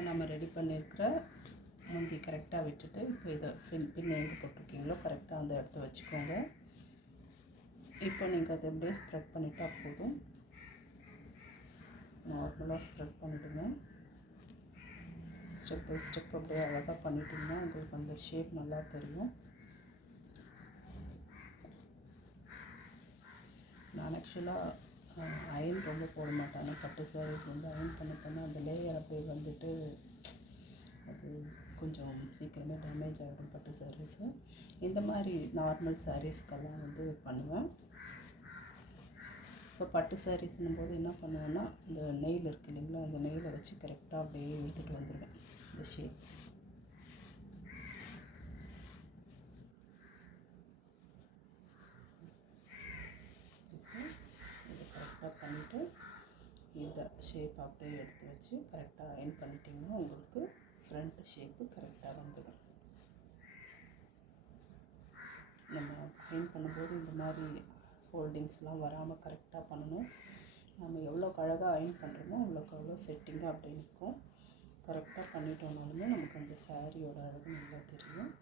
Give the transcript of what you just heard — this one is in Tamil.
இப்போ நம்ம ரெடி பண்ணியிருக்கிற முந்தி கரெக்டாக விட்டுட்டு இப்போ இதை பின் எங்கே போட்டிருக்கீங்களோ கரெக்டாக அந்த இடத்த வச்சுக்கோங்க. இப்போ நீங்கள் அதை அப்படியே ஸ்ப்ரெட் பண்ணிட்டா போதும். நார்மலாக ஸ்ப்ரெட் பண்ணிவிடுங்க. ஸ்டெப் பை ஸ்டெப் அப்படியே அழகாக பண்ணிட்டிங்கன்னா உங்களுக்கு அந்த ஷேப் நல்லா தெரியும். நான் ஆக்சுவலாக அயன் ரொம்ப போட மாட்டாங்க. பட்டு சாரீஸ் வந்து அயன் பண்ணிட்டோன்னா அந்த லேயர் அப்படியே வந்துட்டு அது கொஞ்சம் சீக்கிரமே டேமேஜ் ஆகிடும் பட்டு சாரீஸு. இந்த மாதிரி நார்மல் சாரீஸ்க்கெல்லாம் வந்து பண்ணுவேன். இப்போ பட்டு சாரீஸ்னும் போது என்ன பண்ணுவேன்னா இந்த நெயில் இருக்குது இல்லைங்களா, அந்த நெயிலை வச்சு கரெக்டாக அப்படியே இழுத்துட்டு வந்துடுவேன் இந்த ஷேப். இதை கரெக்டாக பண்ணிவிட்டு இந்த ஷேப் அப்படியே எடுத்து வச்சு கரெக்டாக அயன் பண்ணிட்டிங்கன்னா உங்களுக்கு ஃப்ரண்ட் ஷேப்பு கரெக்டாக வந்துடும். நம்ம அயன் பண்ணும்போது இந்த மாதிரி ஃபோல்டிங்ஸ்லாம் வராமல் கரெக்டாக பண்ணணும். நம்ம எவ்வளோக்கு அழகாக அயன் பண்ணுறோமோ அவ்வளோக்கு அவ்வளோ செட்டிங்காக அப்படி இருக்கும். கரெக்டாக பண்ணிட்டோம்னாலுமே நமக்கு அந்த சாரியோட அழகு நல்லா தெரியும்.